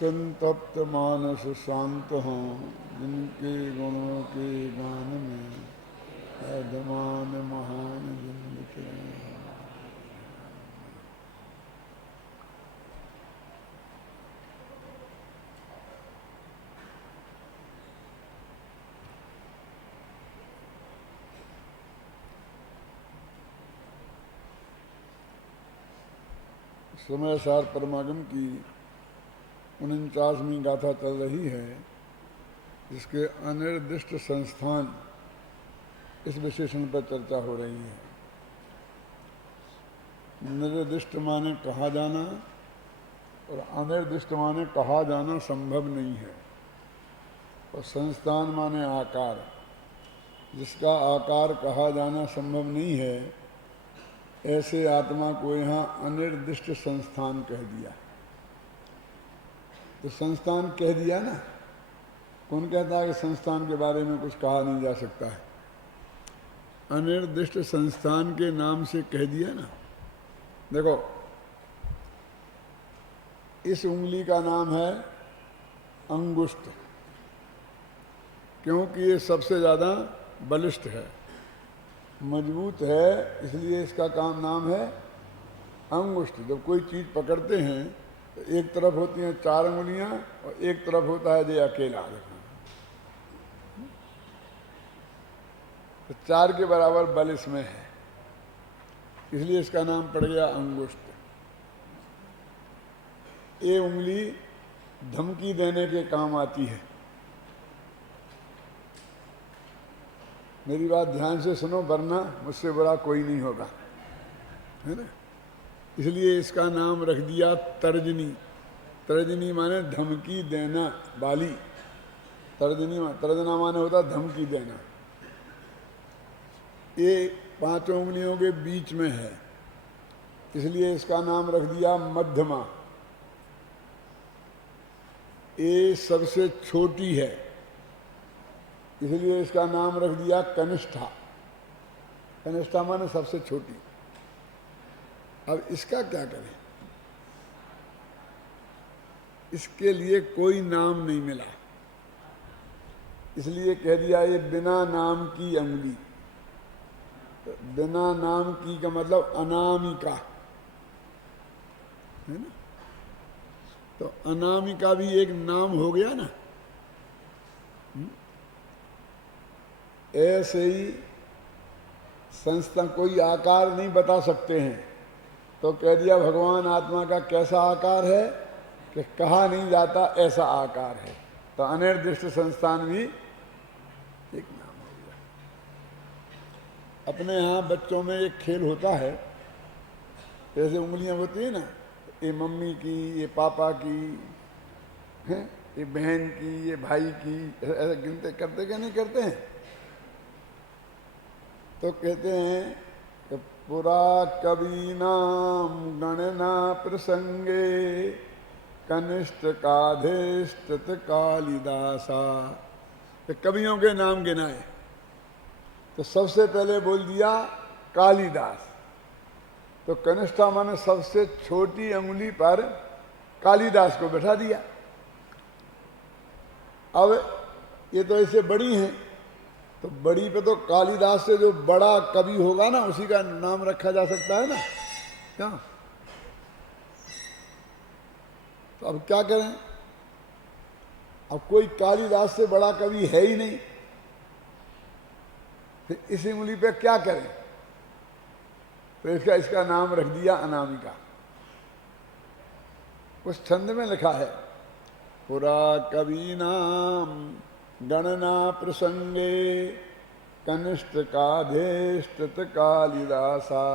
संतप्त मानस शांत हों, जिनके गुणों के गान में अधमान महान जिंदगी। समय सार परमागम की 49वीं गाथा चल रही है, जिसके अनिर्दिष्ट संस्थान इस विशेषण पर चर्चा हो रही है। निर्दिष्ट माने कहा जाना और अनिर्दिष्ट माने कहा जाना संभव नहीं है। और संस्थान माने आकार, जिसका आकार कहा जाना संभव नहीं है, ऐसे आत्मा को यहाँ अनिर्दिष्ट संस्थान कह दिया। तो संस्थान कह दिया ना, कौन कहता है कि संस्थान के बारे में कुछ कहा नहीं जा सकता है? अनिर्दिष्ट संस्थान के नाम से कह दिया ना। देखो, इस उंगली का नाम है अंगुष्ठ, क्योंकि ये सबसे ज़्यादा बलिष्ठ है, मजबूत है, इसलिए इसका नाम है अंगुष्ठ। जब कोई चीज़ पकड़ते हैं तो एक तरफ होती हैं 4 उंगलियां और एक तरफ होता है ये अकेला। तो 4 के बराबर बल इसमें है, इसलिए इसका नाम पड़ गया अंगुष्ठ। ये उंगली धमकी देने के काम आती है। मेरी बात ध्यान से सुनो, वरना मुझसे बुरा कोई नहीं होगा, है ना। इसलिए इसका नाम रख दिया तर्जनी। तर्जनी माने धमकी देना वाली। तर्जना माने होता धमकी देना। ये 5 उंगलियों के बीच में है, इसलिए इसका नाम रख दिया मध्यमा। ये सबसे छोटी है, इसलिए इसका नाम रख दिया कनिष्ठा। कनिष्ठा माने सबसे छोटी। अब इसका क्या करें? इसके लिए कोई नाम नहीं मिला, इसलिए कह दिया ये बिना नाम की अंगुली। तो बिना नाम की का मतलब अनामिका है ना। तो अनामिका भी एक नाम हो गया ना। ऐसे ही संस्था कोई आकार नहीं बता सकते हैं, तो कह दिया भगवान आत्मा का कैसा आकार है कि कहा नहीं जाता ऐसा आकार है। तो अनिर्दिष्ट संस्थान भी एक नाम हो गया। अपने यहाँ बच्चों में एक खेल होता है, जैसे उंगलियां होती है ना, ये मम्मी की, ये पापा की, हैं, ये बहन की, ये भाई की, ऐसे गिनते करते क्या नहीं करते हैं? तो कहते हैं कि पुरा कवि नाम गणना प्रसंगे कनिष्ठ काधेष्ट कालिदासा। तो कवियों के नाम गिनाए तो सबसे पहले बोल दिया कालिदास। तो कनिष्ठा माने सबसे छोटी अंगुली पर कालिदास को बैठा दिया। अब ये तो ऐसे बड़ी हैं, तो बड़ी पे तो कालिदास से जो बड़ा कवि होगा ना, उसी का नाम रखा जा सकता है ना। क्या? तो अब क्या करें? अब कोई कालिदास से बड़ा कवि है ही नहीं, फिर इसी उंगली पे क्या करें? तो इसका नाम रख दिया अनामिका। उस छंद में लिखा है पुरा कवि नाम गणना प्रसंगे कनिष्ठ काधेष्ट कालिदासा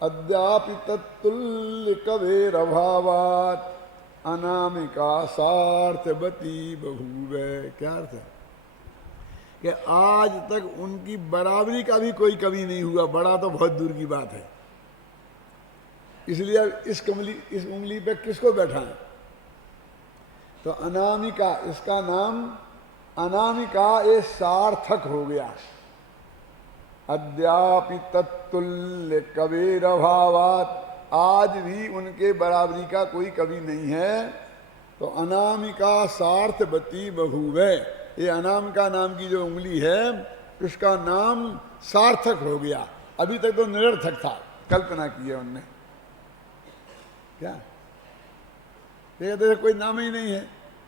अद्यापि तत्तुल्य कवेर अभावात अनामिका सार्थवती बभूवे। क्या अर्थ है? कि आज तक उनकी बराबरी का भी कोई कवि नहीं हुआ, बड़ा तो बहुत दूर की बात है। इसलिए अब इस उंगली पे किसको बैठाएं? तो अनामिका, इसका नाम अनामिका ये सार्थक हो गया। अद्यापि तत्तुल्य कबीर अभावात, आज भी उनके बराबरी का कोई कवि नहीं है। तो अनामिका सार्थवती बभूवे, ये अनामिका नाम की जो उंगली है उसका नाम सार्थक हो गया। अभी तक तो निरर्थक था, कल्पना की है उनने। क्या देखते कोई नाम ही नहीं है,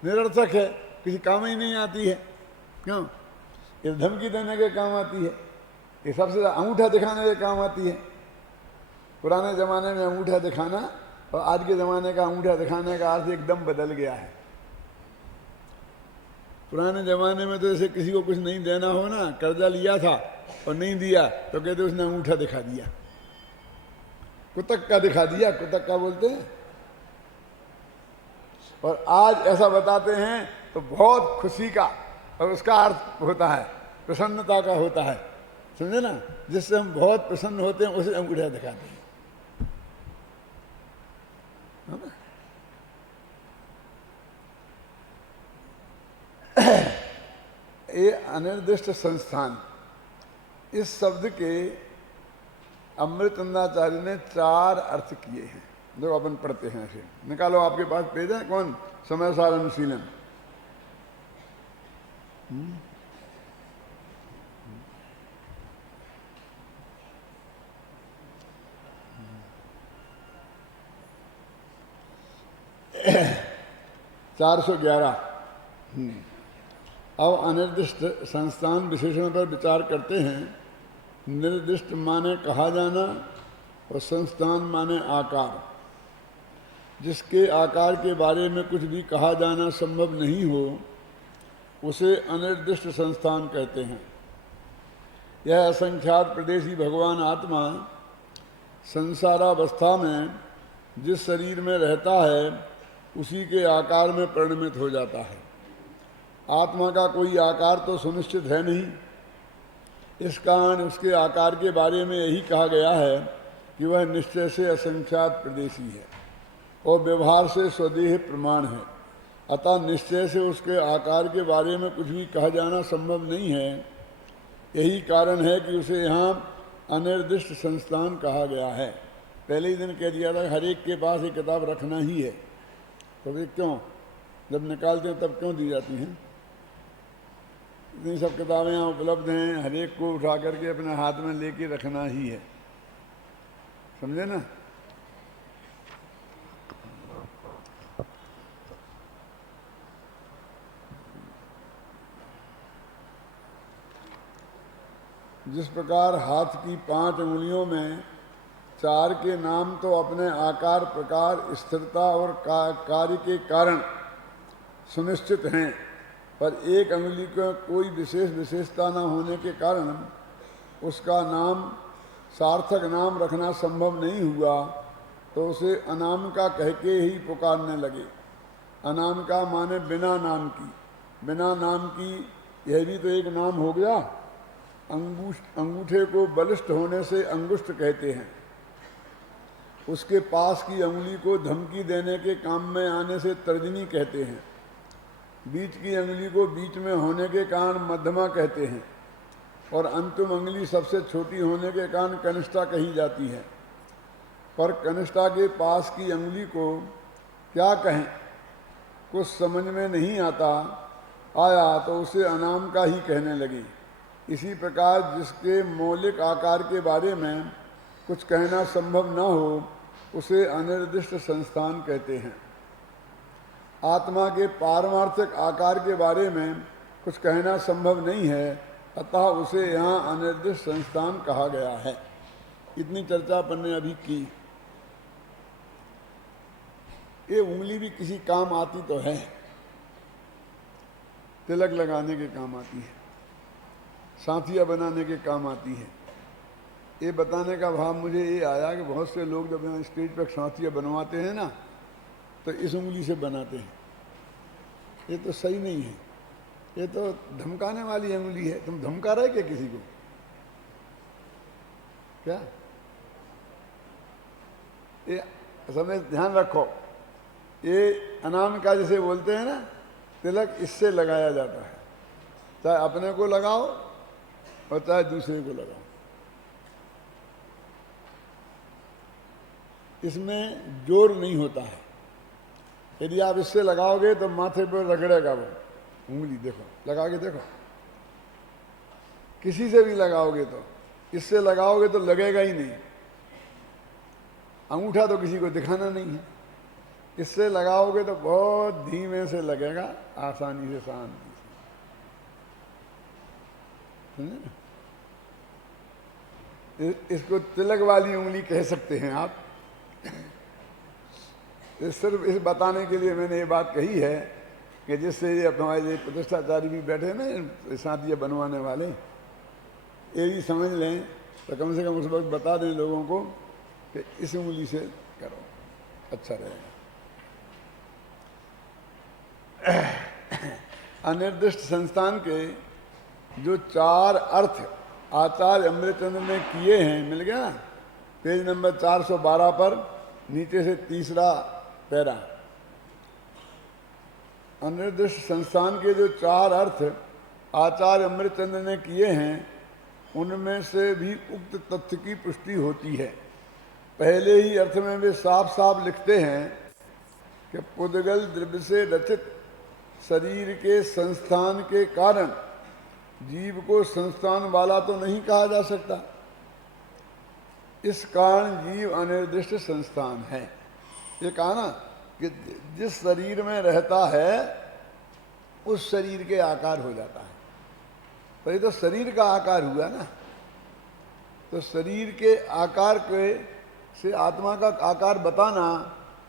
निरर्थक है, किसी काम ही नहीं आती है। क्यों? ये धमकी देने के काम आती है, ये सबसे ज्यादा अंगूठा दिखाने के काम आती है। पुराने जमाने में अंगूठा दिखाना और आज के जमाने का अंगूठा दिखाने का अर्थ एकदम बदल गया है। पुराने जमाने में तो जैसे किसी को कुछ नहीं देना हो ना, कर्जा लिया था और नहीं दिया तो कहते उसने अंगूठा दिखा दिया, कुतक का दिखा दिया, कुतक का बोलते हैं। और आज ऐसा बताते हैं तो बहुत खुशी का और उसका अर्थ होता है प्रसन्नता का होता है, समझे ना। जिससे हम बहुत प्रसन्न होते हैं उसे अंगूठा दिखाते हैं। ये अनिर्दिष्ट संस्थान, इस शब्द के अमृतंदाचार्य ने 4 अर्थ किए हैं जो अपन पढ़ते हैं। ऐसे निकालो, आपके पास पेज है कौन? समय सार अनुशीलन। चार 411। अब अनिर्दिष्ट संस्थान विशेषण पर विचार करते हैं। निर्दिष्ट माने कहा जाना और संस्थान माने आकार। जिसके आकार के बारे में कुछ भी कहा जाना संभव नहीं हो उसे अनिर्दिष्ट संस्थान कहते हैं। यह असंख्यात प्रदेशी भगवान आत्मा संसारावस्था में जिस शरीर में रहता है उसी के आकार में परिणमित हो जाता है। आत्मा का कोई आकार तो सुनिश्चित है नहीं, इस कारण उसके आकार के बारे में यही कहा गया है कि वह निश्चय से असंख्यात प्रदेशी है और व्यवहार से स्वदेह प्रमाण है। अतः निश्चय से उसके आकार के बारे में कुछ भी कहा जाना संभव नहीं है। यही कारण है कि उसे यहाँ अनिर्दिष्ट संस्थान कहा गया है। पहले ही दिन कह दिया था हर एक के पास ये किताब रखना ही है। तो वे क्यों, जब निकालते हैं तब क्यों दी जाती हैं? इतनी सब किताबें यहाँ उपलब्ध हैं, हर एक को उठा करके अपने हाथ में लेके रखना ही है, समझे ना। जिस प्रकार हाथ की 5 उंगलियों में 4 के नाम तो अपने आकार, प्रकार, स्थिरता और कार्य के कारण सुनिश्चित हैं, पर एक अंगुली को कोई विशेष विशेषता न होने के कारण उसका नाम सार्थक नाम रखना संभव नहीं हुआ, तो उसे अनामिका कह के ही पुकारने लगे। अनामिका माने बिना नाम की, बिना नाम की, यह भी तो एक नाम हो गया। अंगूठे को बलिष्ठ होने से अंगुष्ठ कहते हैं। उसके पास की अंगुली को धमकी देने के काम में आने से तर्जनी कहते हैं। बीच की अंगुली को बीच में होने के कारण मध्यमा कहते हैं और अंतिम अंगुली सबसे छोटी होने के कारण कनिष्ठा कही जाती है। पर कनिष्ठा के पास की अंगुली को क्या कहें, कुछ समझ में नहीं आया तो उसे अनामिका ही कहने लगे। इसी प्रकार जिसके मौलिक आकार के बारे में कुछ कहना संभव न हो उसे अनिर्दिष्ट संस्थान कहते हैं। आत्मा के पारमार्थिक आकार के बारे में कुछ कहना संभव नहीं है, अतः उसे यहाँ अनिर्दिष्ट संस्थान कहा गया है। इतनी चर्चा अपन ने अभी की। ये उंगली भी किसी काम आती तो है, तिलक लगाने के काम आती है, साथिया बनाने के काम आती है। ये बताने का भाव मुझे ये आया कि बहुत से लोग जब यहाँ स्टेज पर साथिया बनवाते हैं ना तो इस उंगली से बनाते हैं। ये तो सही नहीं है, ये तो धमकाने वाली उंगली है। तुम धमका रहे क्या किसी को? क्या ये समय ध्यान रखो, ये अनामिका जिसे बोलते हैं ना, तिलक इससे लगाया जाता है। चाहे अपने को लगाओ और चाहे दूसरे को लगाओ। इसमें जोर नहीं होता है, यदि आप इससे लगाओगे तो माथे पर रगड़ेगा वो उंगली, देखो लगा के देखो, किसी से भी लगाओगे तो, इससे लगाओगे तो लगेगा ही नहीं। अंगूठा तो किसी को दिखाना नहीं है, इससे लगाओगे तो बहुत धीमे से लगेगा, आसानी से, शांति से। इसको तिलक वाली उंगली कह सकते हैं आप। सिर्फ इस बताने के लिए मैंने ये बात कही है कि जिससे ये हमारे प्रतिष्ठाचारी भी बैठे ना साथ ये बनवाने वाले, ये भी समझ लें तो कम से कम उस वक्त बता दें लोगों को कि इस उंगली से करो, अच्छा रहेगा। अनिर्दिष्ट संस्थान के जो 4 अर्थ आचार्य अमृतचंद्र ने किए हैं, मिल गया ना, पेज नंबर 412 पर नीचे से तीसरा पैरा। अनिर्दिष्ट संस्थान के जो 4 अर्थ आचार्य अमृतचंद्र ने किए हैं, उनमें से भी उक्त तथ्य की पुष्टि होती है। पहले ही अर्थ में वे साफ साफ लिखते हैं कि पुद्गल द्रव्य से रचित शरीर के संस्थान के कारण जीव को संस्थान वाला तो नहीं कहा जा सकता। इस कारण जीव अनिर्दिष्ट संस्थान है। ये कहा ना कि जिस शरीर में रहता है उस शरीर के आकार हो जाता है, तो ये तो शरीर का आकार हुआ ना, तो शरीर के आकार के से आत्मा का आकार बताना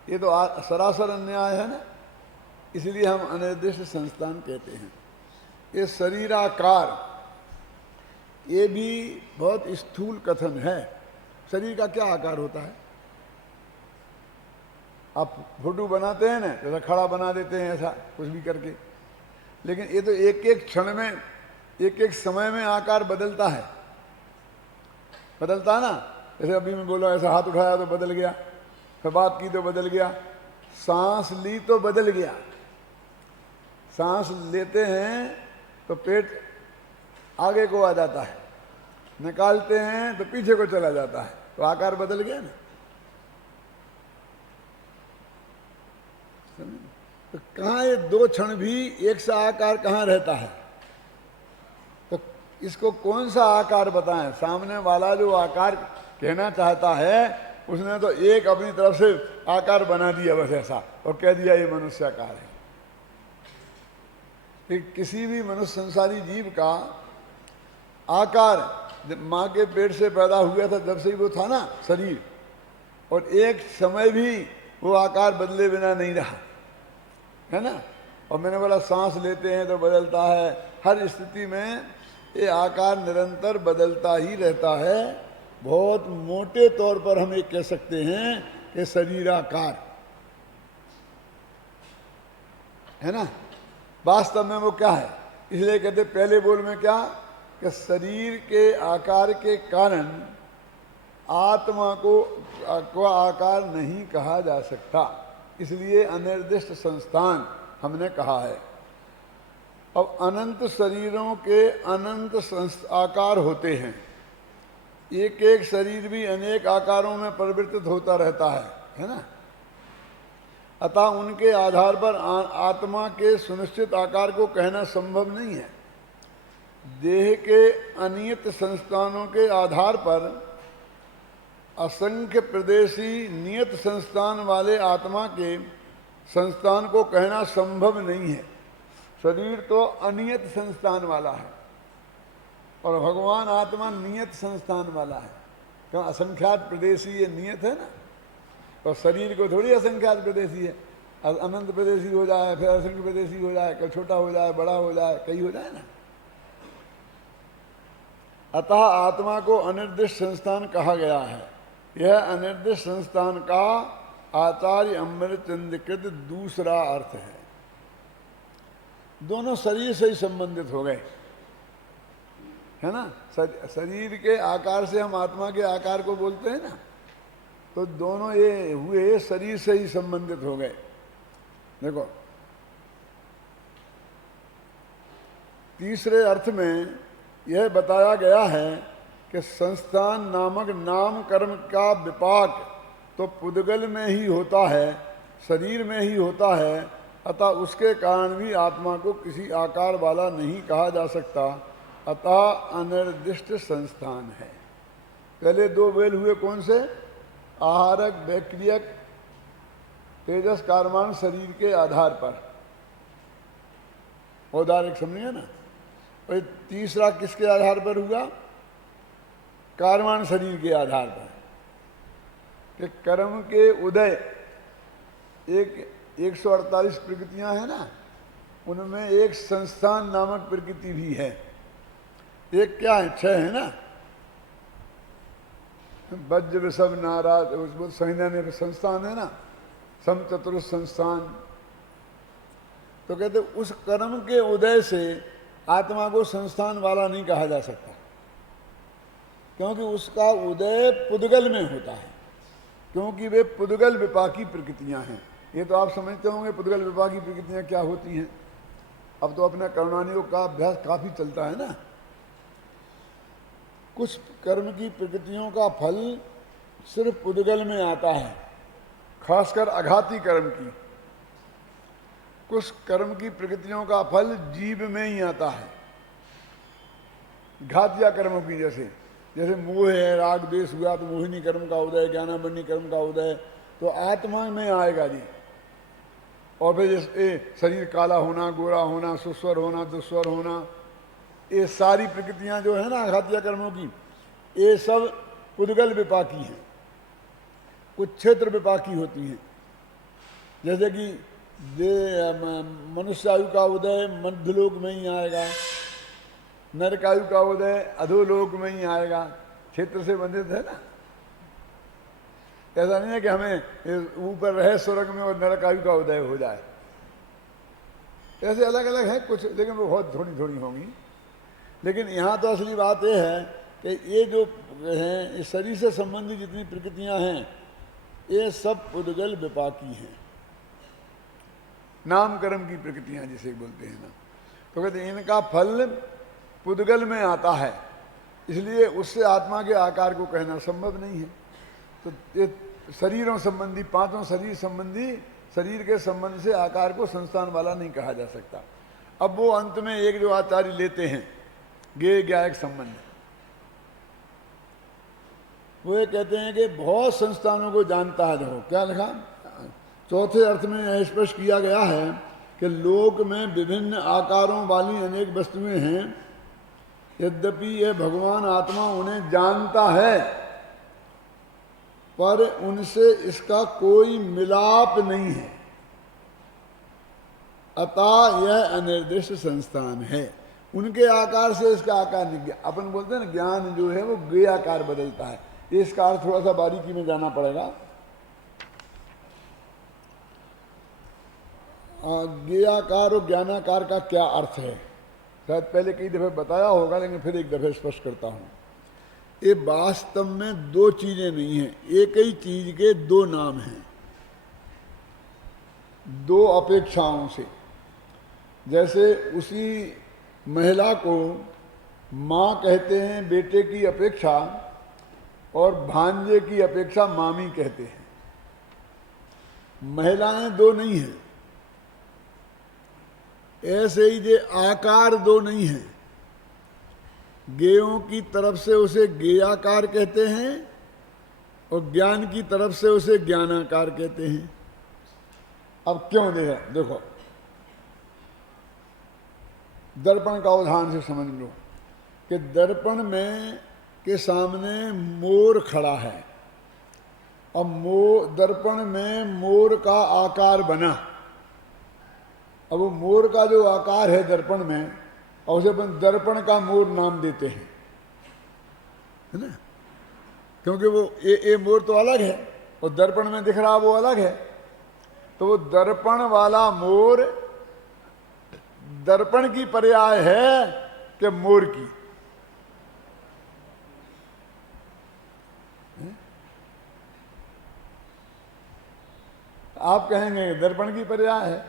ये तो सरासर अन्याय है ना, इसलिए हम अनिर्दिष्ट संस्थान कहते हैं। ये शरीराकार ये भी बहुत स्थूल कथन है। शरीर का क्या आकार होता है? आप फोटो बनाते हैं ना, जैसा खड़ा बना देते हैं ऐसा कुछ भी करके, लेकिन ये तो एक एक क्षण में, एक एक समय में आकार बदलता है, बदलता है ना। जैसे अभी मैं बोला ऐसा हाथ उठाया तो बदल गया, फिर बात की तो बदल गया, सांस ली तो बदल गया। सांस लेते हैं तो पेट आगे को आ जाता है, निकालते हैं तो पीछे को चला जाता है, तो आकार बदल गया ना। तो कहाँ ये 2 क्षण भी एक सा आकार कहाँ रहता है? तो इसको कौन सा आकार बताएं? सामने वाला जो आकार कहना चाहता है उसने तो एक अपनी तरफ से आकार बना दिया बस ऐसा, और कह दिया ये मनुष्य आकार है। किसी भी मनुष्य संसारी जीव का आकार जब माँ के पेट से पैदा हुआ था जब से ही वो था ना शरीर, और एक समय भी वो आकार बदले बिना नहीं रहा, है ना। और मैंने बोला सांस लेते हैं तो बदलता है, हर स्थिति में ये आकार निरंतर बदलता ही रहता है। बहुत मोटे तौर पर हम ये कह सकते हैं कि शरीराकार है ना। वास्तव में वो क्या है? इसलिए कहते पहले बोल में क्या कि शरीर के आकार के कारण आत्मा को आकार नहीं कहा जा सकता, इसलिए अनिर्दिष्ट संस्थान हमने कहा है। अब अनंत शरीरों के अनंत आकार होते हैं, एक एक शरीर भी अनेक आकारों में परिवर्तित होता रहता है ना। अतः उनके आधार पर आत्मा के सुनिश्चित आकार को कहना संभव नहीं है। देह के अनियत संस्थानों के आधार पर असंख्य प्रदेशी नियत संस्थान वाले आत्मा के संस्थान को कहना संभव नहीं है। शरीर तो अनियत संस्थान वाला है और भगवान आत्मा नियत संस्थान वाला है। क्यों? असंख्यात प्रदेशी ये नियत है ना, और शरीर को थोड़ी असंख्यात प्रदेशी है। अनंत प्रदेशी हो जाए, फिर असंख्य प्रदेशी हो जाए, कभी छोटा हो जाए, बड़ा हो जाए, कई हो जाए ना। अतः आत्मा को अनिर्दिष्ट संस्थान कहा गया है। यह अनिर्दिष्ट संस्थान का आचार्य अमृतचंद्र कृत दूसरा अर्थ है। दोनों शरीर से ही संबंधित हो गए, है ना। शरीर के आकार से हम आत्मा के आकार को बोलते हैं ना, तो दोनों ये हुए शरीर से ही संबंधित हो गए। देखो तीसरे अर्थ में यह बताया गया है कि संस्थान नामक नाम कर्म का विपाक तो पुद्गल में ही होता है, शरीर में ही होता है, अतः उसके कारण भी आत्मा को किसी आकार वाला नहीं कहा जा सकता, अतः अनिर्दिष्ट संस्थान है। पहले दो वेल हुए कौन से? आहारक, बैक्टीरियक, तेजस, कारमान शरीर के आधार पर, औदारिक, समझिए ना। और तीसरा किसके आधार पर हुआ? कारमान शरीर के आधार पर, कि कर्म के उदय, एक 148 प्रकृतियां हैं ना, उनमें एक संस्थान नामक प्रकृति भी है। एक क्या है? 6 है ना, वज्र वृषभ नाराज, उस संज्ञा ने संस्थान है ना, सम चतुर्थ संस्थान। तो कहते उस कर्म के उदय से आत्मा को संस्थान वाला नहीं कहा जा सकता, क्योंकि उसका उदय पुद्गल में होता है, क्योंकि वे पुद्गल विपाकी प्रकृतियां हैं। ये तो आप समझते होंगे पुद्गल विपाकी प्रकृतियां क्या होती हैं। अब तो अपना करुणानियोग का अभ्यास काफी चलता है ना। कुछ कर्म की प्रकृतियों का फल सिर्फ पुद्गल में आता है, खासकर आघाती कर्म की। कुछ कर्म की प्रकृतियों का फल जीव में ही आता है, घातिया कर्मों की, जैसे मोह है, राग द्वेष हुआ तो मोहिनी कर्म का उदय, ज्ञानामणि कर्म का उदय तो आत्मा में आएगा जी। और फिर जैसे शरीर काला होना, गोरा होना, सुस्वर होना, दुस्वर होना, ये सारी प्रकृतियां जो है ना घातिया कर्मों की, ये सब पुद्गल विपाकी हैं। कुछ क्षेत्र विपाकी होती हैं, जैसे कि मनुष्य आयु का उदय मध्यलोक में ही आएगा, नरकायु का उदय अधोलोक में ही आएगा, क्षेत्र से बंधित है ना। ऐसा नहीं है कि हमें ऊपर रहे स्वर्ग में और नरकायु का उदय हो जाए। ऐसे अलग अलग है कुछ, लेकिन वो बहुत थोड़ी थोड़ी होंगी। लेकिन यहाँ तो असली बात यह है कि ये जो हैं इस शरीर से संबंधित जितनी प्रकृतियां हैं ये सब पुद्गल विपाकी हैं, नाम कर्म की प्रकृतियां जिसे बोलते हैं ना। तो कहते हैं इनका फल पुद्गल में आता है, इसलिए उससे आत्मा के आकार को कहना संभव नहीं है। तो ये शरीरों संबंधी, पांचों शरीर संबंधी, शरीर के संबंध से आकार को संस्थान वाला नहीं कहा जा सकता। अब वो अंत में एक जो आचार्य लेते हैं ज्ञेय ज्ञायक संबंध, वो ये कहते हैं कि बहुत संस्थानों को जानता है। देखो क्या लिखा, चौथे अर्थ में यह स्पष्ट किया गया है कि लोक में विभिन्न आकारों वाली अनेक वस्तुएं हैं, यद्यपि यह भगवान आत्मा उन्हें जानता है, पर उनसे इसका कोई मिलाप नहीं है, अतः यह अनिर्दिष्ट संस्थान है। उनके आकार से इसका आकार नहीं। अपन बोलते हैं ना ज्ञान जो है वो ज्ञेय आकार बदलता है, इसका अर्थ थोड़ा सा बारीकी में जाना पड़ेगा। ज्ञेयाकार और ज्ञानाकार का क्या अर्थ है, शायद पहले कई दफे बताया होगा, लेकिन फिर एक दफे स्पष्ट करता हूं। ये वास्तव में दो चीजें नहीं हैं, एक ही चीज के दो नाम हैं, दो अपेक्षाओं से। जैसे उसी महिला को माँ कहते हैं बेटे की अपेक्षा, और भांजे की अपेक्षा मामी कहते हैं। महिलाएं दो नहीं हैं, ऐसे ही जे आकार दो नहीं है। ज्ञेयों की तरफ से उसे ज्ञेयाकार कहते हैं और ज्ञान की तरफ से उसे ज्ञानाकार कहते हैं। अब क्यों देखो दर्पण का उदाहरण से समझ लो कि दर्पण में के सामने मोर खड़ा है और दर्पण में मोर का आकार बना। अब वो मोर का जो आकार है दर्पण में, और उसे अपन दर्पण का मोर नाम देते हैं, है ना, क्योंकि वो ये मोर तो अलग है और दर्पण में दिख रहा वो अलग है। तो वो दर्पण वाला मोर दर्पण की पर्याय है कि मोर की। आप कहेंगे दर्पण की पर्याय है,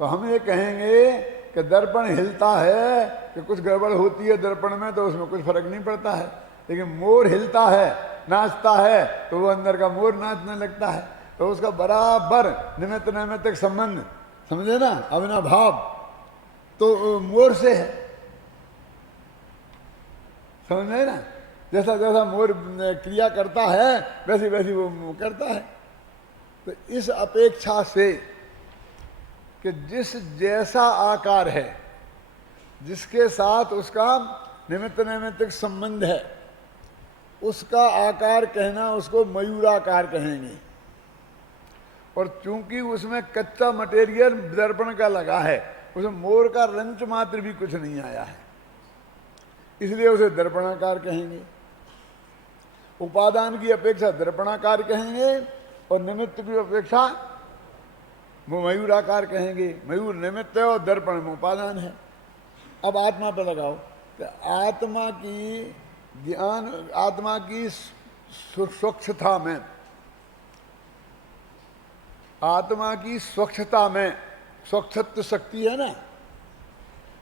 तो हम ये कहेंगे कि दर्पण हिलता है कि कुछ गड़बड़ होती है दर्पण में तो उसमें कुछ फर्क नहीं पड़ता है, लेकिन मोर हिलता है, नाचता है, तो वो अंदर का मोर नाचने लगता है। तो उसका बराबर निमित्त नैमित्तिक संबंध, समझे ना, अविनाभाव तो मोर से है, समझ में ना। जैसा जैसा मोर क्रिया करता है वैसी वैसी वो करता है। तो इस अपेक्षा से कि जिस जैसा आकार है, जिसके साथ उसका निमित्त नैमित्तिक संबंध है, उसका आकार कहना उसको मयूराकार कहेंगे। और चूंकि उसमें कच्चा मटेरियल दर्पण का लगा है, उसमें मोर का रंच मात्र भी कुछ नहीं आया है, इसलिए उसे दर्पणाकार कहेंगे। उपादान की अपेक्षा दर्पणाकार कहेंगे और निमित्त की अपेक्षा मयूराकार कहेंगे। मयूर निमित्त है और दर्पण में उपादान है। अब आत्मा पर लगाओ तो आत्मा की ज्ञान, आत्मा की स्वच्छता में, आत्मा की स्वच्छता में, स्वच्छत्व शक्ति है ना,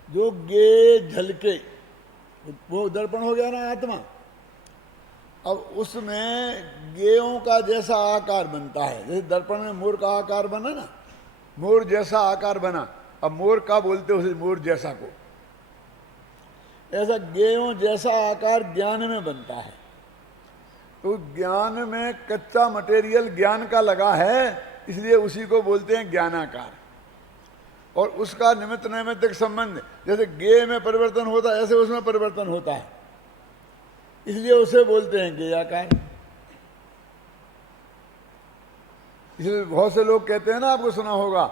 जो गे झलके, वो दर्पण हो गया ना आत्मा। अब उसमें गेयों का जैसा आकार बनता है, जैसे दर्पण में मोर का आकार बना ना, मोर जैसा आकार बना। अब मोर का बोलते हो, मोर जैसा को, ऐसा गेयों जैसा आकार ज्ञान में बनता है। तो ज्ञान में कच्चा मटेरियल ज्ञान का लगा है, इसलिए उसी को बोलते हैं ज्ञानाकार। और उसका निमित्त नैमित्तिक संबंध, जैसे गे में परिवर्तन होता है ऐसे उसमें परिवर्तन होता है, इसलिए उसे बोलते हैं गेयाकार। इसलिए बहुत से लोग कहते हैं ना, आपको सुना होगा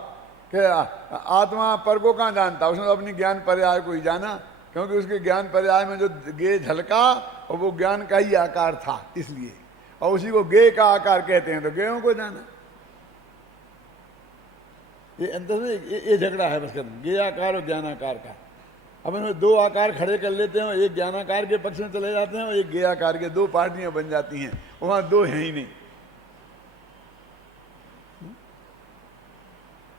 कि आत्मा पर को कहाँ जानता, उसने तो अपनी ज्ञान पर्याय को ही जाना, क्योंकि उसके ज्ञान पर्याय में जो गे झलका और वो ज्ञान का ही आकार था, इसलिए। और उसी को गे का आकार कहते हैं, तो गेयों को जाना। ये अंतर में ये झगड़ा है बस खत्म, गेयाकार और ज्ञानाकार का। अब इनमें दो आकार खड़े कर लेते हैं, एक ज्ञानाकार के पक्ष में चले जाते हैं और एक गेयाकार के, दो पार्टियां बन जाती हैं, वहां दो हैं ही नहीं।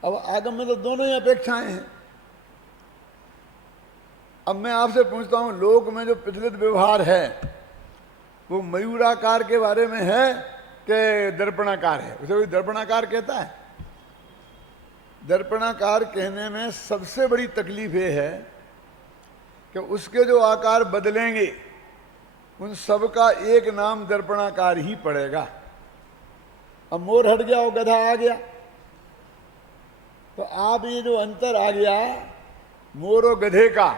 अब आगम में तो दोनों ही अपेक्षाएं हैं। अब मैं आपसे पूछता हूं, लोक में जो प्रचलित व्यवहार है वो मयूराकार के बारे में है कि दर्पणाकार है? उसे कोई दर्पणाकार कहता है? दर्पणाकार कहने में सबसे बड़ी तकलीफ ये है कि उसके जो आकार बदलेंगे उन सब का एक नाम दर्पणाकार ही पड़ेगा। अब मोर हट गया और गधा आ गया, तो आप ये जो अंतर आ गया मोर और गधे का,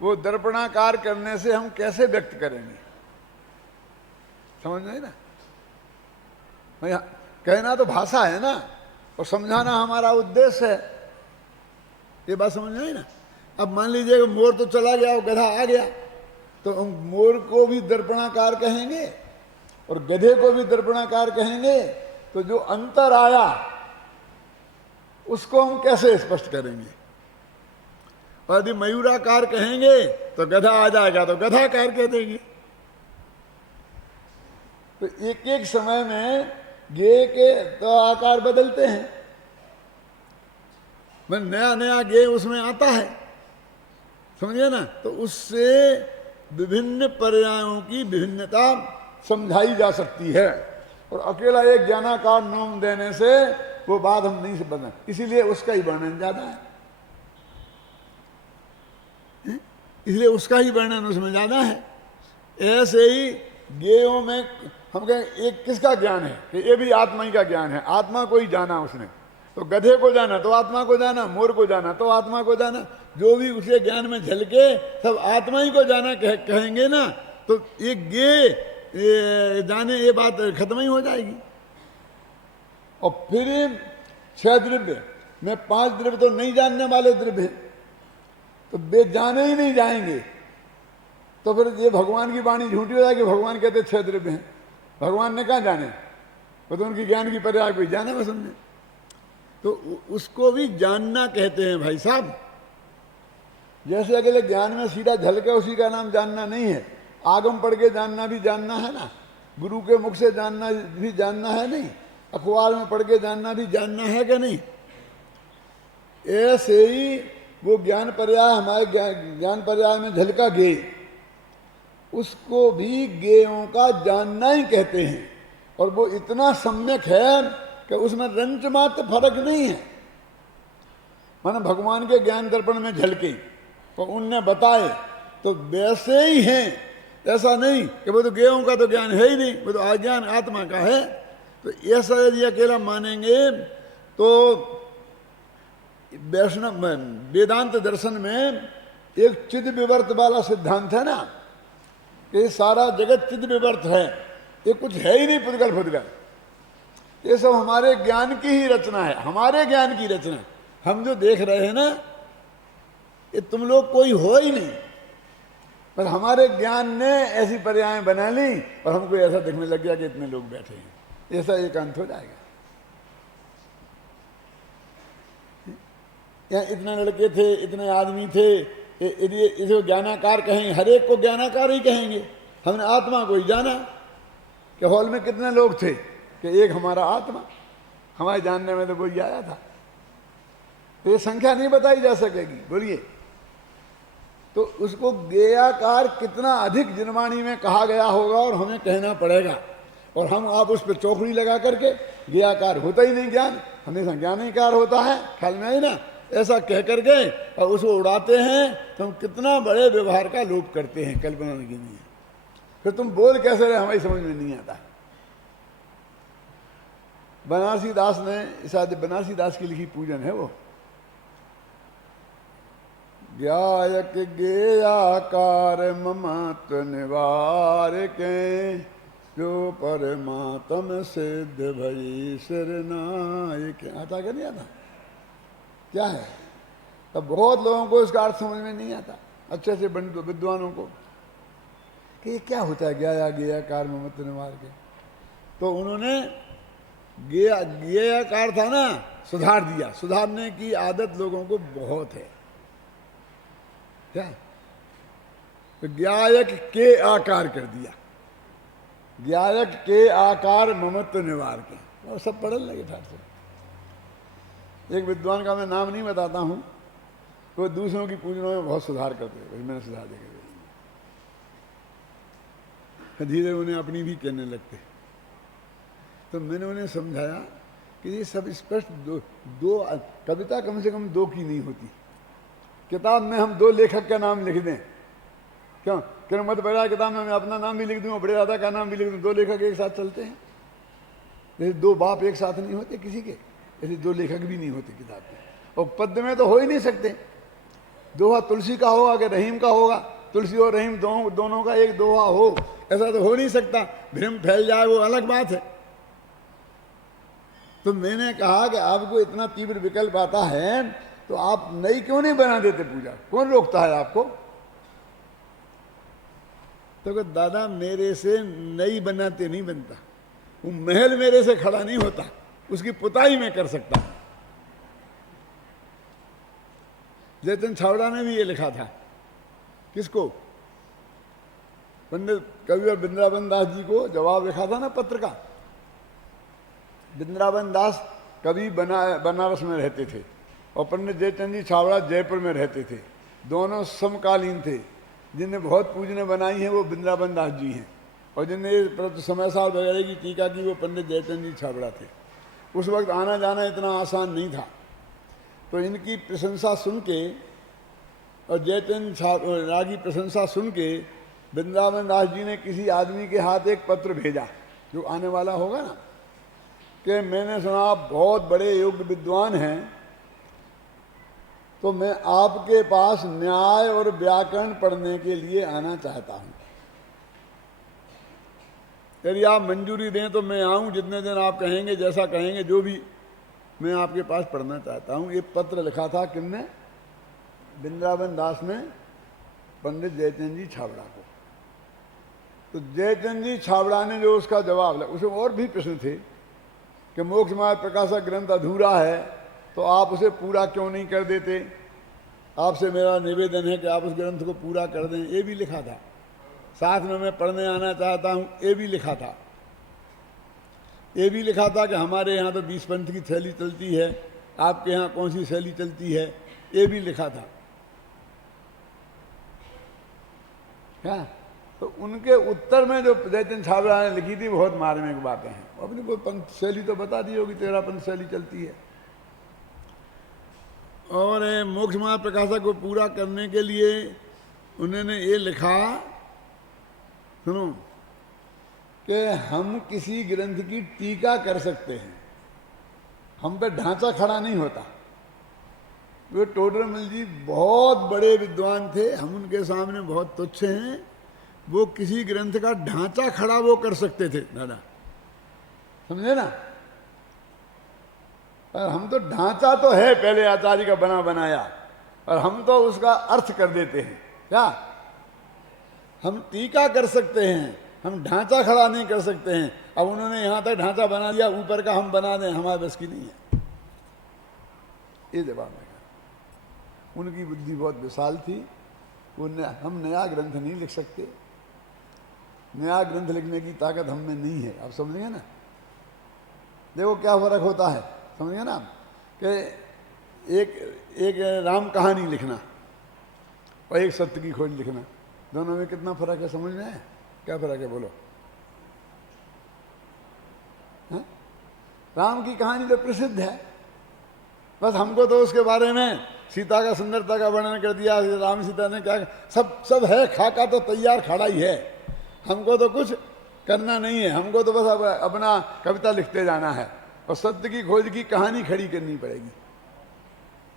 वो दर्पणाकार करने से हम कैसे व्यक्त करेंगे? समझ में ना? भैया कहना तो भाषा है ना, और समझाना हमारा उद्देश्य है। ये बात समझ में आई ना? अब मान लीजिए मोर तो चला गया और गधा आ गया, तो हम मोर को भी दर्पणाकार कहेंगे और गधे को भी दर्पणाकार कहेंगे, तो जो अंतर आया उसको हम कैसे स्पष्ट करेंगे? और यदि मयूराकार कहेंगे तो गधा आ जाएगा, तो गधाकार कह देंगे। तो एक एक समय में गे के तो आकार बदलते हैं, नया नया गे उसमें आता है, समझिए ना? तो उससे विभिन्न पर्यायों की विभिन्नता समझाई जा सकती है, और अकेला एक ज्ञानाकार नाम देने से वो बात हम नहीं समझना, इसीलिए उसका ही वर्णन ज्यादा है। इसलिए उसका ही वर्णन उसमें ज्यादा है। ऐसे ही गेयों में हम कहें एक किसका ज्ञान है कि ये भी आत्मा ही का ज्ञान है, आत्मा को ही जाना उसने, तो गधे को जाना तो आत्मा को जाना, मोर को जाना तो आत्मा को जाना, जो भी उसके ज्ञान में झलके सब आत्मा ही को जाना कहेंगे ना, तो एक गे जाने ये बात खत्म ही हो जाएगी। और फिर 6 द्रव्य में 5 द्रव्य तो नहीं जानने वाले द्रव्य, तो वे जाने ही नहीं जाएंगे, तो फिर ये भगवान की वाणी झूठी हो जाएगी। भगवान कहते 6 द्रव्य हैं, भगवान ने कहा जाने, तो उनकी ज्ञान की पर्याय कोई जाने में समझे, तो उसको भी जानना कहते हैं भाई साहब। जैसे अगले ज्ञान में सीधा झलके उसी का नाम जानना नहीं है, आगम पढ़ के जानना भी जानना है ना, गुरु के मुख से जानना भी जानना है नहीं, अखबार में पढ़ के जानना भी जानना है कि नहीं? ऐसे ही वो ज्ञान पर्याय हमारे ज्ञान पर्याय में झलका गे, उसको भी गेयों का जानना ही कहते हैं। और वो इतना सम्यक है कि उसमें रंच मात्र फर्क नहीं है। माना भगवान के ज्ञान दर्पण में झलके तो उनने बताए तो वैसे ही हैं, ऐसा नहीं कि वो तो गेहूं का तो ज्ञान है ही नहीं, वो तो अज्ञान आत्मा का है। तो ऐसा यदि अकेला मानेंगे तो वैष्णव वेदांत दर्शन में एक चिद विवर्त वाला सिद्धांत है ना, कि सारा जगत चिद विवर्त है, ये कुछ है ही नहीं पुद्गल फुद्गल, ये सब हमारे ज्ञान की ही रचना है, हमारे ज्ञान की रचना। हम जो देख रहे हैं ना, ये तुम लोग कोई हो ही नहीं, पर हमारे ज्ञान ने ऐसी पर्यायें बना ली और हमको ऐसा दिखने लग गया कि इतने लोग बैठे हैं। ऐसा एक अंत हो जाएगा। यहाँ इतने लड़के थे, इतने आदमी थे, इसे ज्ञानाकार कहेंगे, हर एक को ज्ञानाकार ही कहेंगे। हमने आत्मा को ही जाना कि हॉल में कितने लोग थे, कि एक हमारा आत्मा, हमारे जानने में तो कोई आया था। तो ये संख्या नहीं बताई जा सकेगी, बोलिए। तो उसको ज्ञेयाकार कितना अधिक जिनवाणी में कहा गया होगा और हमें कहना पड़ेगा, और हम आप उस पर चौकड़ी लगा करके ज्ञेयाकार होता ही नहीं ज्ञान, हमेशा ज्ञानीकार होता है, ख्याल में आई ना, ऐसा कह करके और उसको उड़ाते हैं। तो हम कितना बड़े व्यवहार का लोप करते हैं, कल्पना की नहीं है। फिर तुम बोल कैसे रहे, हमारी समझ में नहीं आता। बनारसी दास ने, शायद बनारसी दास की लिखी पूजन है वो, ज्ञायक ज्ञेयाकार ममत्व निवार के, जो परमात्म सिद्ध भई सिरनायक। आता क्या नहीं आता, क्या है? तब बहुत लोगों को इसका अर्थ समझ में नहीं आता, अच्छे से विद्वानों को, कि ये क्या होता है ज्ञेयाकार ममत्व निवार के। तो उन्होंने ज्ञेयाकार था ना, सुधार दिया। सुधारने की आदत लोगों को बहुत है। क्या? तो ज्ञायक के आकार कर दिया, ज्ञायक के आकार ममत्व निवार के, और सब पढ़ने लगे ठाट से। एक विद्वान का मैं नाम नहीं बताता हूं, तो दूसरों की पूजनों में बहुत सुधार करते हैं, मैंने सुधार देखे, धीरे उन्हें अपनी भी कहने लगते। तो मैंने उन्हें समझाया कि ये सब स्पष्ट दो कविता कम से कम दो की नहीं होती। किताब में हम दो लेखक का नाम लिख दें, क्यों? क्यों मत बड़ा किताब में मैं अपना नाम भी लिख दूँ, बड़े दादा का नाम भी लिख दूँ, दो लेखक एक साथ चलते हैं। जैसे दो बाप एक साथ नहीं होते किसी के, ऐसे दो लेखक भी नहीं होते किताब के। और पद्य में तो हो ही नहीं सकते। दोहा तुलसी का होगा कि रहीम का होगा, तुलसी और रहीम दोनों का एक दोहा हो, ऐसा तो हो नहीं सकता। भ्रम फैल जाए वो अलग बात है। तो मैंने कहा कि आपको इतना तीव्र विकल्प आता है तो आप नई क्यों नहीं बना देते पूजा, कौन रोकता है आपको? तो दादा मेरे से नई बनाते नहीं बनता, वो महल मेरे से खड़ा नहीं होता, उसकी पुताई में कर सकता हूं। जयचंद छावड़ा ने भी ये लिखा था। किसको? पंडित कविवर वृंदावन दास जी को जवाब लिखा था ना पत्र का। वृंदावन दास कवि बनारस में रहते थे और पंडित जयचंद जी छावड़ा जयपुर में रहते थे। दोनों समकालीन थे। जिनने बहुत पूजने बनाई हैं वो वृंदावन दास जी हैं, और जिनने समय साल वगैरह की टीका की वो पंडित जयचंद जी छावड़ा थे। उस वक्त आना जाना इतना आसान नहीं था। तो इनकी प्रशंसा सुन के और जयचंद छावड़ा की प्रशंसा सुन के वृंदावन दास जी ने किसी आदमी के हाथ एक पत्र भेजा, जो आने वाला होगा ना, कि मैंने सुना आप बहुत बड़े योग्य विद्वान हैं, तो मैं आपके पास न्याय और व्याकरण पढ़ने के लिए आना चाहता हूं। यदि आप मंजूरी दें तो मैं आऊं, जितने दिन आप कहेंगे, जैसा कहेंगे, जो भी, मैं आपके पास पढ़ना चाहता हूं। ये पत्र लिखा था किसने? वृंदावन दास ने पंडित जयचंद जी छावड़ा को। तो जयचंद जी छावड़ा ने जो उसका जवाब लिया, उसमें और भी प्रश्न थे कि मोक्ष मार्ग प्रकाशक ग्रंथ अधूरा है, तो आप उसे पूरा क्यों नहीं कर देते? आपसे मेरा निवेदन है कि आप उस ग्रंथ को पूरा कर दें, ये भी लिखा था। साथ में मैं पढ़ने आना चाहता हूँ, ये भी लिखा था। ये भी लिखा था कि हमारे यहाँ तो 20 पंथ की शैली चलती है, आपके यहाँ कौन सी शैली चलती है, ये भी लिखा था। क्या? तो उनके उत्तर में जो जयचंद छावड़ा ने लिखी थी बहुत मार्मिक बातें हैं, अपनी वो पंथ शैली तो बता दी होगी, 13 पंथ शैली चलती है। और मोक्ष मार्ग प्रकाशक को पूरा करने के लिए उन्होंने ये लिखा, सुनो, कि हम किसी ग्रंथ की टीका कर सकते हैं, हम पे ढांचा खड़ा नहीं होता। वे टोडरमल जी बहुत बड़े विद्वान थे, हम उनके सामने बहुत तुच्छ हैं। वो किसी ग्रंथ का ढांचा खड़ा वो कर सकते थे दादा, समझे ना। और हम तो ढांचा तो है पहले आचार्य का बना बनाया, और हम तो उसका अर्थ कर देते हैं। क्या हम टीका कर सकते हैं, हम ढांचा खड़ा नहीं कर सकते हैं। अब उन्होंने यहां तक ढांचा बना दिया, ऊपर का हम बना दें, हमारे बस की नहीं है। ये जवाब है। उनकी बुद्धि बहुत विशाल थी। वो हम नया ग्रंथ नहीं लिख सकते, नया ग्रंथ लिखने की ताकत हम में नहीं है। आप समझिए ना, देखो क्या फर्क होता है, समझिए ना, कि एक राम कहानी लिखना और एक सत्य की खोज लिखना, दोनों में कितना फर्क है, समझ में है? क्या फर्क है बोलो? हा? राम की कहानी तो प्रसिद्ध है, बस हमको तो उसके बारे में सीता का सुंदरता का वर्णन कर दिया, राम सीता ने क्या सब है, खाका तो तैयार खड़ा ही है। हमको तो कुछ करना नहीं है, हमको तो बस अपना कविता लिखते जाना है। और सत्य की खोज की कहानी खड़ी करनी पड़ेगी,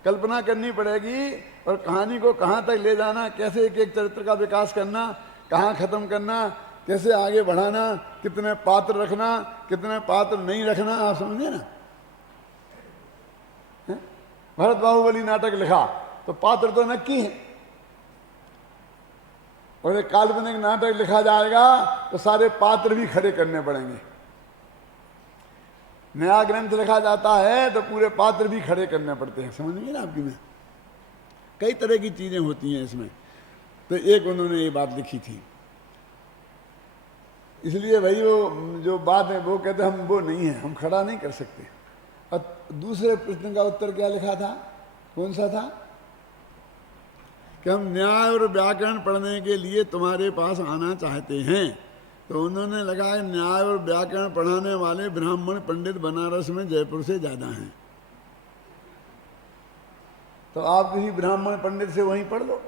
कल्पना करनी पड़ेगी, और कहानी को कहाँ तक ले जाना, कैसे एक एक चरित्र का विकास करना, कहाँ खत्म करना, कैसे आगे बढ़ाना, कितने पात्र रखना, कितने पात्र नहीं रखना। आप समझिए ना, भरत बाहुबली नाटक लिखा तो पात्र तो नक्की है, और एक काल्पनिक नाटक लिखा जाएगा तो सारे पात्र भी खड़े करने पड़ेंगे। नया ग्रंथ लिखा जाता है तो पूरे पात्र भी खड़े करने पड़ते हैं। समझिए ना आपकी में कई तरह की चीजें होती हैं इसमें। तो एक उन्होंने ये बात लिखी थी, इसलिए भाई वो जो बात है वो कहते हम वो नहीं है, हम खड़ा नहीं कर सकते। और दूसरे प्रश्न का उत्तर क्या लिखा था, कौन सा था, कि हम न्याय और व्याकरण पढ़ने के लिए तुम्हारे पास आना चाहते हैं। तो उन्होंने लगा न्याय और व्याकरण पढ़ाने वाले ब्राह्मण पंडित बनारस में जयपुर से ज्यादा हैं, तो आप किसी ब्राह्मण पंडित से वहीं पढ़ लो।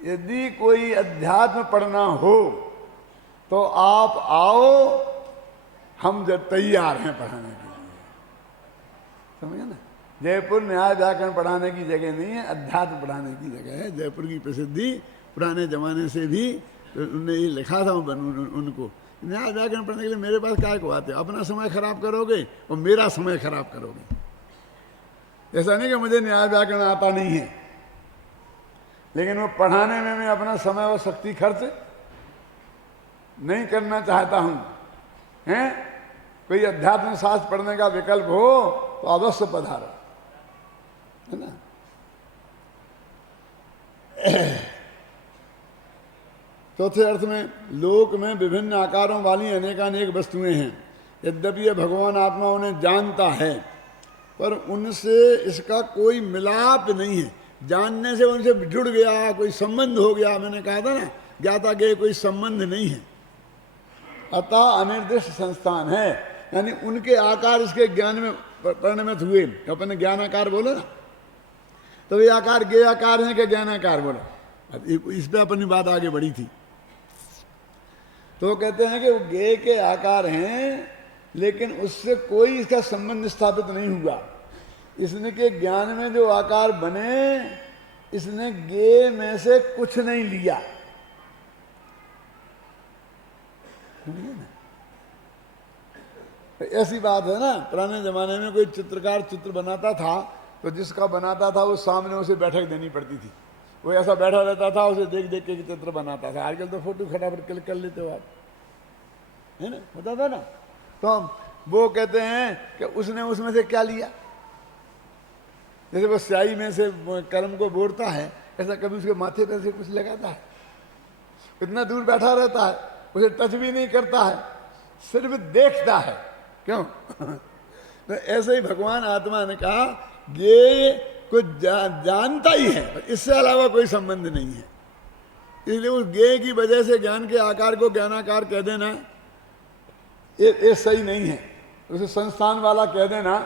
यदि कोई अध्यात्म पढ़ना हो तो आप आओ, हम जब तैयार हैं पढ़ाने के लिए। समझे ना, जयपुर न्याय व्याकरण पढ़ाने की जगह नहीं है, अध्यात्म पढ़ाने की जगह है। जयपुर की प्रसिद्धि पुराने जमाने से भी उन्होंने ये लिखा था उनको, न्याय व्याकरण पढ़ने के लिए मेरे पास क्या को आते, अपना समय खराब करोगे और मेरा समय खराब करोगे। ऐसा नहीं कि मुझे न्याय व्याकरण आता नहीं है, लेकिन वो पढ़ाने में मैं अपना समय और शक्ति खर्च नहीं करना चाहता हूं। हैं, कोई अध्यात्म शास्त्र पढ़ने का विकल्प हो तो अवश्य पधारो, है ना। चौथे अर्थ में, लोक में विभिन्न आकारों वाली अनेकानेक वस्तुएं हैं। यद्यपि यह भगवान आत्मा उन्हें जानता है, पर उनसे इसका कोई मिलाप नहीं है। जानने से उनसे जुड़ गया, कोई संबंध हो गया। मैंने कहा था ना, ज्ञाता के कोई संबंध नहीं है, अतः अनिर्दिष्ट संस्थान है। यानी उनके आकार इसके ज्ञान में परिणमित हुए। अपने ज्ञानाकार बोलो ना, तो ये आकार ज्ञ आकार है कि ज्ञानाकार बोलो। इस पे अपनी बात आगे बढ़ी थी। तो कहते हैं कि वो ज्ञ के आकार हैं, लेकिन उससे कोई इसका संबंध स्थापित नहीं हुआ। इसने के ज्ञान में जो आकार बने, इसने ज्ञ में से कुछ नहीं लिया। ऐसी बात है ना, पुराने जमाने में कोई चित्रकार चित्र बनाता था तो जिसका बनाता था वो सामने उसे बैठक देनी पड़ती थी। वो ऐसा बैठा रहता था, उसे देख देख के चित्र बनाता था। आजकल तो फोटो फटाफट क्लिक कर लेते हो आप, है ना, होता था ना। तो वो कहते हैं कि उसने उसमें से क्या लिया। जैसे वो स्याही में से कलम को बोरता है, ऐसा कभी उसके माथे पर से कुछ लगाता है। इतना दूर बैठा रहता है, उसे टच भी नहीं करता है, सिर्फ देखता है। क्यों? तो ऐसे ही भगवान आत्मा ने कहा ये कुछ जानता ही है, इससे अलावा कोई संबंध नहीं है। इसलिए उस ज्ञ की वजह से ज्ञान के आकार को ज्ञानाकार कह देना ये सही नहीं है। उसे संस्थान वाला कह देना,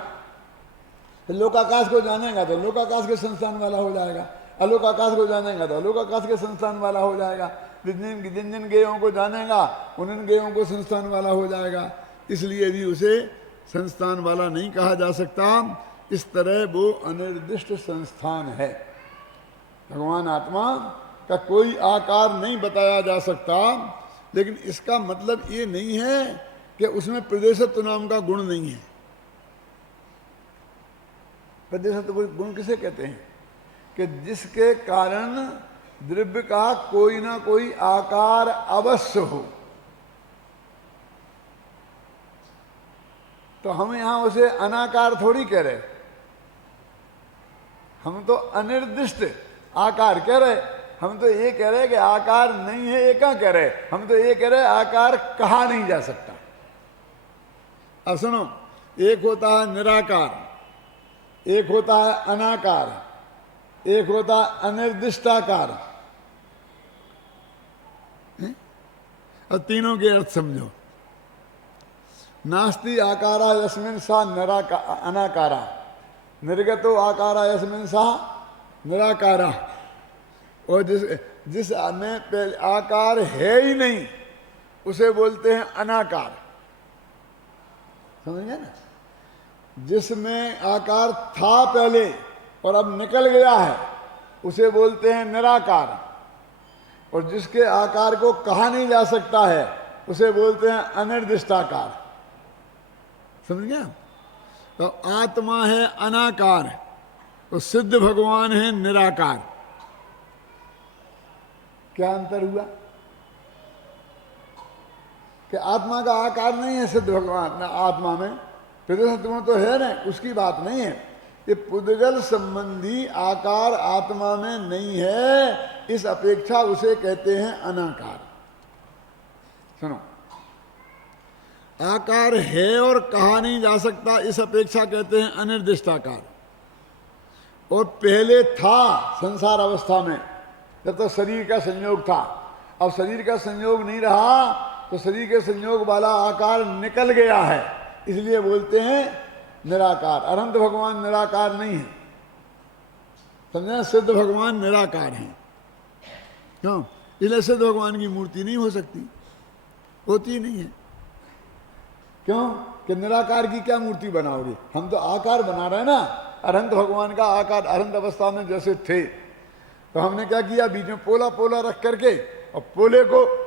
लोक आकाश को जानेगा तो लोक आकाश के संस्थान वाला हो जाएगा, अलोक आकाश को जानेगा तो अलोक आकाश के संस्थान वाला हो जाएगा, जिन जिन गेयों को जानेगा उन गेयों को संस्थान वाला हो जाएगा। इसलिए भी उसे संस्थान वाला नहीं कहा जा सकता। इस तरह वो अनिर्दिष्ट संस्थान है। भगवान आत्मा का कोई आकार नहीं बताया जा सकता, लेकिन इसका मतलब ये नहीं है कि उसमें प्रदेशत्व नाम का गुण नहीं है। प्रदेशत्व गुण किसे कहते हैं? कि जिसके कारण द्रव्य का कोई ना कोई आकार अवश्य हो। तो हम यहां उसे अनाकार थोड़ी कह रहे, हम तो अनिर्दिष्ट आकार कह रहे। हम तो ये कह रहे कि आकार नहीं है, ये क्या कह रहे? हम तो ये कह रहे आकार कहा नहीं जा सकता। अब सुनो, एक होता है निराकार, एक होता है अनाकार, एक होता है अनिर्दिष्टाकार। और तीनों के अर्थ समझो। नास्ति आकारा यस्मिन् सा अनाकारा, निर्गतो आकारा यस्मिन् सा निराकारा। और जिस में आकार है ही नहीं उसे बोलते हैं अनाकार। समझ गए ना? जिसमें आकार था पहले और अब निकल गया है उसे बोलते हैं निराकार। और जिसके आकार को कहा नहीं जा सकता है उसे बोलते हैं अनिर्दिष्टाकार। समझ गया? तो आत्मा है अनाकार और सिद्ध भगवान है निराकार। क्या अंतर हुआ? कि आत्मा का आकार नहीं है सिद्ध भगवान आत्मा में, प्रदेशत्व तो है ना, उसकी बात नहीं है। ये पुद्गल संबंधी आकार आत्मा में नहीं है, इस अपेक्षा उसे कहते हैं अनाकार। सुनो, आकार है और कहा नहीं जा सकता, इस अपेक्षा कहते हैं अनिर्दिष्टाकार। और पहले था संसार अवस्था में, जब तो शरीर का संयोग था। अब शरीर का संयोग नहीं रहा तो शरीर के संयोग वाला आकार निकल गया है, इसलिए बोलते हैं निराकार। अनंत भगवान निराकार नहीं है, समझे? सिद्ध भगवान निराकार हैं। क्यों? इसलिए सिद्ध भगवान की मूर्ति नहीं हो सकती, होती नहीं है। क्यों? कि निराकार की क्या मूर्ति बनाओगे? हम तो आकार बना रहे हैं ना। अनंत भगवान का आकार अनंत अवस्था में जैसे थे, तो हमने क्या किया, बीच में पोला पोला रख करके और पोले को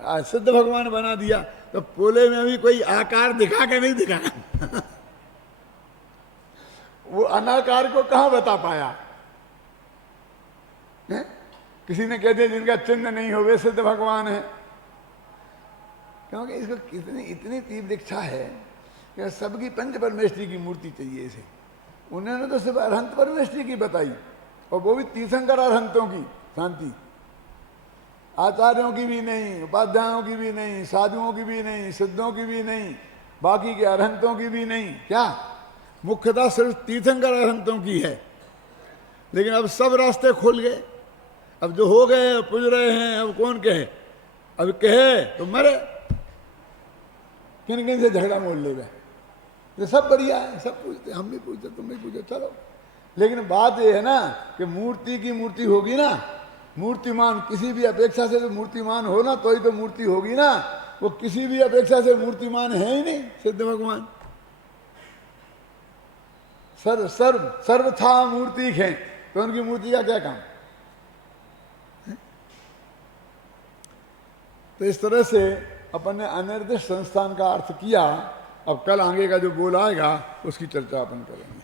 सिद्ध भगवान बना दिया। तो पोले में भी कोई आकार दिखा के नहीं दिखा वो अनाकार को कहां बता पाया है? किसी ने कह दिया जिनका चिन्ह नहीं हो वे सिद्ध भगवान है। क्योंकि इसको इतनी तीव्र इच्छा है कि सबकी पंच परमेष्ठी की मूर्ति चाहिए इसे। उन्होंने तो सिर्फ अरहंत परमेष्ठी की बताई, और वो भी तीर्थंकर अरहंतों की शांति, आचार्यों की भी नहीं, उपाध्यायों की भी नहीं, साधुओं की भी नहीं, सिद्धों की भी नहीं, बाकी के अरहंतों की भी नहीं। क्या? मुख्यतः सिर्फ तीर्थंकर अरहंतों की है। लेकिन अब सब रास्ते खुल गए, अब जो हो गए पूज रहे हैं, अब कौन कहे? अब कहे तो मरे, किन किन से झगड़ा मोल ले गए। तो सब बढ़िया है, सब पूछते, हम भी पूछते, तुम भी पूछो, चलो। लेकिन बात यह है ना कि मूर्ति की मूर्ति होगी ना, मूर्तिमान किसी भी अपेक्षा से तो मूर्तिमान हो ना, तो ही तो मूर्ति होगी ना। वो किसी भी अपेक्षा से मूर्तिमान है ही नहीं सिद्ध भगवान। सर्व था मूर्ति है, तो उनकी मूर्ति का क्या काम? तो इस तरह से अपन ने अनिर्दिष्ट संस्थान का अर्थ किया। अब कल आगे का जो बोल आएगा उसकी चर्चा अपन करेंगे।